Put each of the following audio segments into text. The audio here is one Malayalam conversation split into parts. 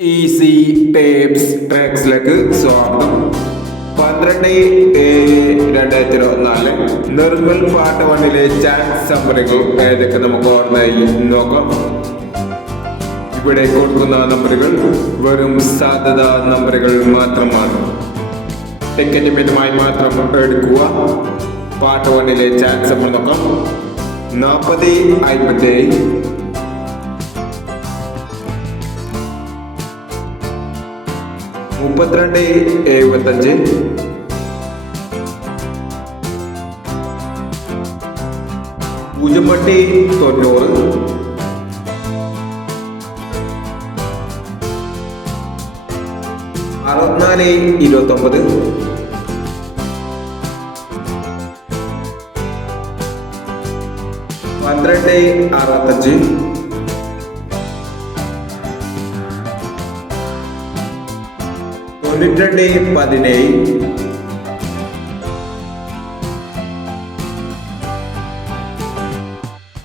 ഈസി ടേപ്സ് ട്രാക്സിലേക്ക് സ്വാഗതം. പന്ത്രണ്ട് ഏഴ് രണ്ടായിരത്തി ഇരുപത്തിനാല് നിർമ്മൽ പാട്ട് വണ്ണിലെ ചാൻസ് നമ്പറുകൾ ഏതൊക്കെ നമുക്ക് ഓർമ്മയായി നോക്കാം. ഇവിടെ കൊടുക്കുന്ന നമ്പറുകൾ വെറും സാധ്യത നമ്പറുകൾ മാത്രമാണ് ടിക്കറ്റ് മിതമായി മാത്രം എടുക്കുക. പാട്ട് വണ്ണിലെ ചാൻസ് നമ്പർ നോക്കാം. നാൽപ്പത് അമ്പത്തി മുപ്പത്തിരണ്ട് എഴുപത്തഞ്ച്. പൂജ്യം എട്ട് തൊണ്ണൂറ്. അറുപത്തിനാല് ഇരുപത്തൊമ്പത്. പന്ത്രണ്ട് അറുപത്തഞ്ച്. തൊണ്ണൂറ്റിരണ്ട് പതിനേഴ്.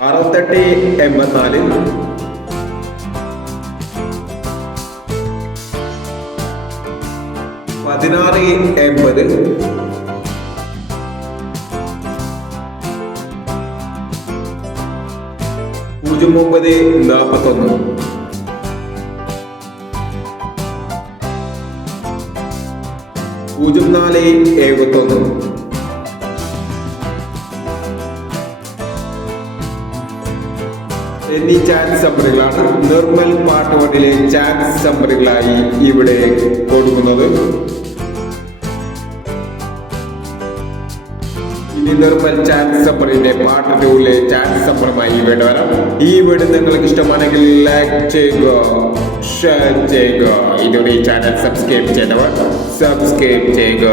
അറുപത്തെട്ട് എൺപത്തിനാല്. പതിനാറ് എൺപത്. പൂജ്യം ഒമ്പത് നാൽപ്പത്തൊന്ന് പൂജ്യം നാല് എഴുപത്തൊന്ന്. എന്നീ ചാറ്റ് നമ്പറുകളാണ് നിർമ്മൽ വണ്ടിലെ ചാറ്റ് നമ്പറുകളായി ഇവിടെ കൊടുക്കുന്നത്. ഇനി നിർമ്മൽ ചാറ്റ് സപ്പറിന്റെ പാട്ട് ടൂളിലെ ചാറ്റ് സപ്പറുമായി വേണ്ടി വരാം. ഈ വീട് നിങ്ങൾക്ക് ഇഷ്ടമാണെങ്കിൽ ലൈക്ക് ചെയ്യുക. ഷെയർ ചെയ്യുക. ഇതുവരെ ചാനൽ സബ്സ്ക്രൈബ് ചെയ്തവർ സബ്സ്ക്രൈബ് ചെയ്യുക.